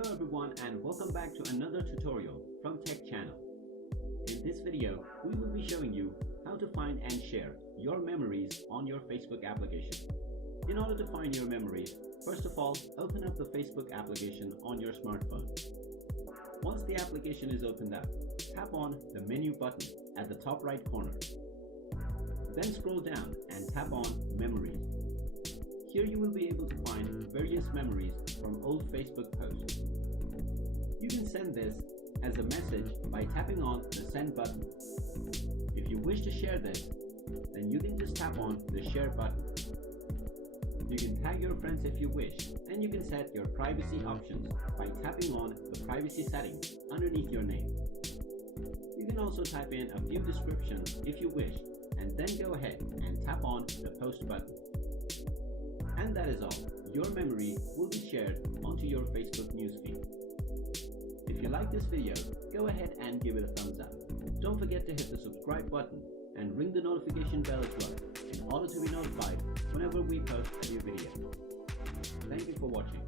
Hello everyone and welcome back to another tutorial from Tech Channel. In this video, we will be showing you how to find and share your memories on your Facebook application. In order to find your memories, first of all, open up the Facebook application on your smartphone. Once the application is opened up, tap on the menu button at the top right corner. Then scroll down and tap on Memories. Here you will be able to find various memories from old Facebook posts. You can send this as a message by tapping on the Send button. If you wish to share this, then you can just tap on the Share button. You can tag your friends if you wish, and you can set your privacy options by tapping on the privacy settings underneath your name. You can also type in a few descriptions if you wish, and then go ahead and tap on the Post button. And that is all. Your memory will be shared onto your Facebook newsfeed. If you like this video, go ahead and give it a thumbs up. Don't forget to hit the subscribe button and ring the notification bell as well in order to be notified whenever we post a new video. Thank you for watching.